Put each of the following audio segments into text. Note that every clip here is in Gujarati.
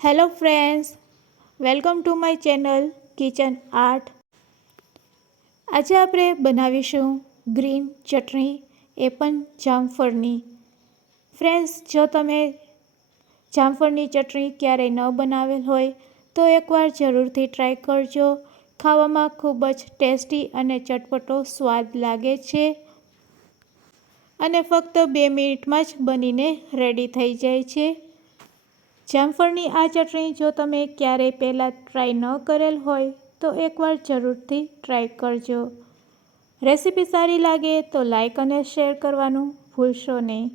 Hello friends, welcome to my channel kitchen art. આજે આપણે બનાવીશું ગ્રીન ચટણી, એ પણ જામફળની. ફ્રેન્ડ્સ, જો તમે જામફળની ચટણી ક્યારેય ન બનાવેલ હોય તો એકવાર જરૂરથી ટ્રાય કરજો. ખાવામાં ખૂબ જ ટેસ્ટી અને ચટપટો સ્વાદ લાગે છે અને ફક્ત 2 મિનિટમાં જ બનીને રેડી થઈ જાય છે. જામફળની આ ચટણી જો તમે ક્યારેય પહેલાં ટ્રાય ન કરેલ હોય તો એકવાર જરૂરથી ટ્રાય કરજો. રેસીપી સારી લાગે તો લાઈક અને શેર કરવાનું ભૂલશો નહીં.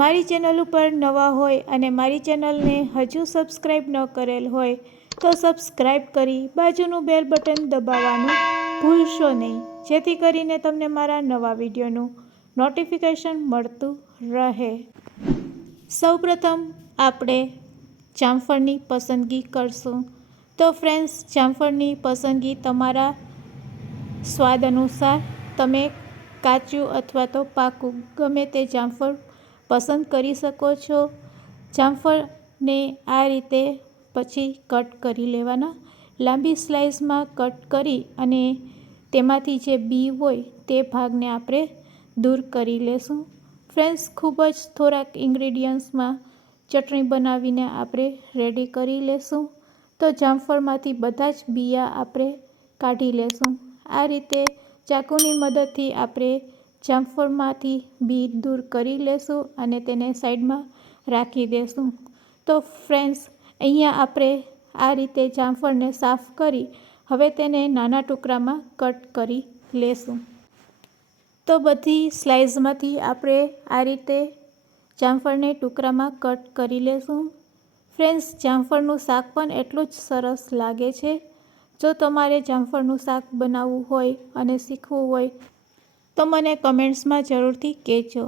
મારી ચેનલ ઉપર નવા હોય અને મારી ચેનલને હજુ સબસ્ક્રાઈબ ન કરેલ હોય તો સબસ્ક્રાઈબ કરી બાજુનું બેલ બટન દબાવવાનું ભૂલશો નહીં, જેથી કરીને તમને મારા નવા વિડીયોનું નોટિફિકેશન મળતું રહે. સૌપ્રથમ આપણે જામફળની પસંદગી કરશું. તો ફ્રેન્ડ્સ, જામફળની પસંદગી તમારા સ્વાદ અનુસાર, તમે કાચું અથવા તો પાકું ગમે તે જામફળ પસંદ કરી શકો છો. જામફળને આ રીતે પછી કટ કરી લેવાના. લાંબી સ્લાઇસમાં કટ કરી અને તેમાંથી જે બી હોય તે ભાગને આપણે દૂર કરી લેશું. ફ્રેન્ડ્સ, ખૂબ જ થોડાક ઇન્ગ્રેડિયન્ટ્સમાં ચટણી બનાવીને આપણે રેડી કરી લેશું. તો જામફળમાંથી બધા જ બિયા આપણે કાઢી લેશું. આ રીતે ચાકુની મદદથી આપણે જામફળમાંથી બી દૂર કરી લેશું અને તેને સાઈડમાં રાખી દેશું. તો ફ્રેન્ડ્સ, અહીંયા આપણે આ રીતે જામફળને સાફ કરી હવે તેને નાના ટુકડામાં કટ કરી લેશું. તો બધી સ્લાઇસમાંથી આપણે આ રીતે જામફળને ટુકડામાં કટ કરી લેશું. ફ્રેન્ડ્સ, જામફળનું શાક પણ એટલું જ સરસ લાગે છે. જો તમારે જામફળનું શાક બનાવવું હોય અને શીખવું હોય તો મને કમેન્ટ્સમાં જરૂરથી કહેજો.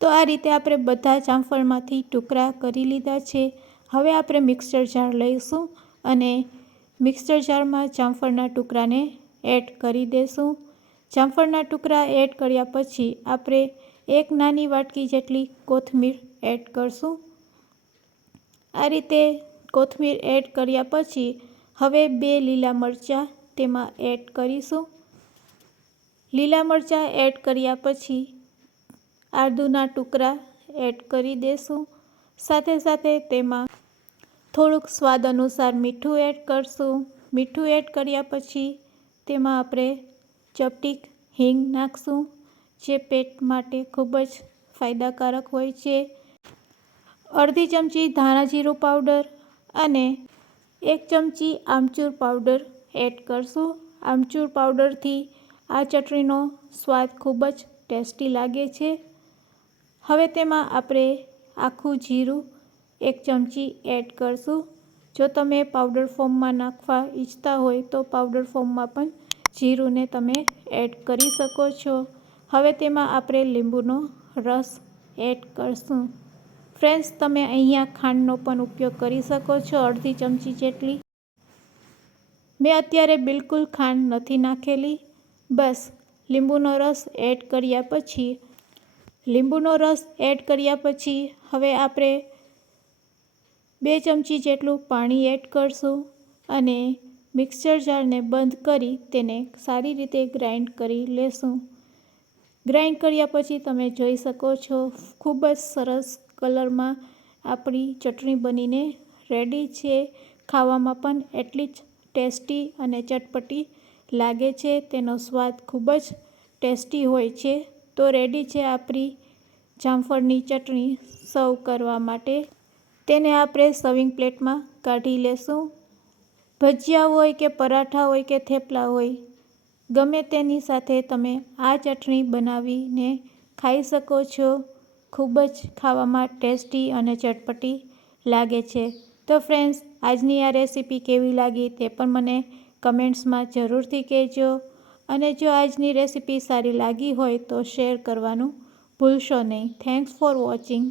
તો આ રીતે આપણે બધા જામફળમાંથી ટુકડા કરી લીધા છે. હવે આપણે મિક્સર જાર લઈશું અને મિક્સર જારમાં જામફળના ટુકડાને એડ કરી દઈશું. જામફળના ટુકડા એડ કર્યા પછી આપણે 1 નાની વાટકી જેટલી કોથમીર એડ કરશું. આ રીતે કોથમીર એડ કર્યા પછી હવે 2 લીલા મરચાં તેમાં એડ કરીશું. લીલા મરચાં એડ કર્યા પછી આદુના ટુકડા એડ કરી દઈશું. સાથે સાથે તેમાં થોડુંક સ્વાદ અનુસાર મીઠું એડ કરશું. મીઠું એડ કર્યા પછી તેમાં આપણે ચપટીક હિંગ નાખશું, જે પેટ માટે ખૂબ જ ફાયદાકારક હોય છે. અડધી ચમચી ધાણા જીરું પાવડર અને 1 ચમચી આમચૂર પાવડર એડ કરશું. આમચૂર પાવડરથી આ ચટણીનો સ્વાદ ખૂબ જ ટેસ્ટી લાગે છે. હવે તેમાં આપણે આખું જીરું 1 ચમચી એડ કરશું. જો તમે પાવડર ફોર્મમાં નાખવા ઈચ્છતા હોય તો પાવડર ફોર્મમાં પણ જીરુંને તમે એડ કરી શકો છો. હવે તેમાં આપણે લીંબુનો રસ એડ કરશું. ફ્રેન્ડ્સ, તમે અહીંયા ખાંડનો પણ ઉપયોગ કરી શકો છો, અડધી ચમચી જેટલી. મેં અત્યારે બિલકુલ ખાંડ નથી નાખેલી. બસ લીંબુનો રસ એડ કર્યા પછી હવે આપણે 2 ચમચી જેટલું પાણી એડ કરશું અને મિક્સર જારને બંધ કરી તેને સારી રીતે ગ્રાઇન્ડ કરી લેશું. ગ્રાઇન્ડ કર્યા પછી તમે જોઈ શકો છો ખૂબ જ સરસ કલરમાં આપણી ચટણી બનીને રેડી છે. ખાવામાં પણ એટલી જ ટેસ્ટી અને ચટપટી લાગે છે. તેનો સ્વાદ ખૂબ જ ટેસ્ટી હોય છે. તો રેડી છે આપણી જામફળની ચટણી સર્વ કરવા માટે. તેને આપણે સર્વિંગ પ્લેટમાં કાઢી લેશું. ભજીયા હોય કે પરાઠા હોય કે થેપલા હોય, ગમે તેની સાથે તમે આ ચટણી બનાવીને ખાઈ શકો છો. ખૂબ જ ખાવામાં ટેસ્ટી અને ચટપટી લાગે છે. તો ફ્રેન્ડ્સ, આજની આ રેસીપી કેવી લાગી તે પણ મને કમેન્ટ્સમાં જરૂરથી કહેજો. અને જો આજની રેસીપી સારી લાગી હોય તો શેર કરવાનું ભૂલશો નહીં. Thanks for watching.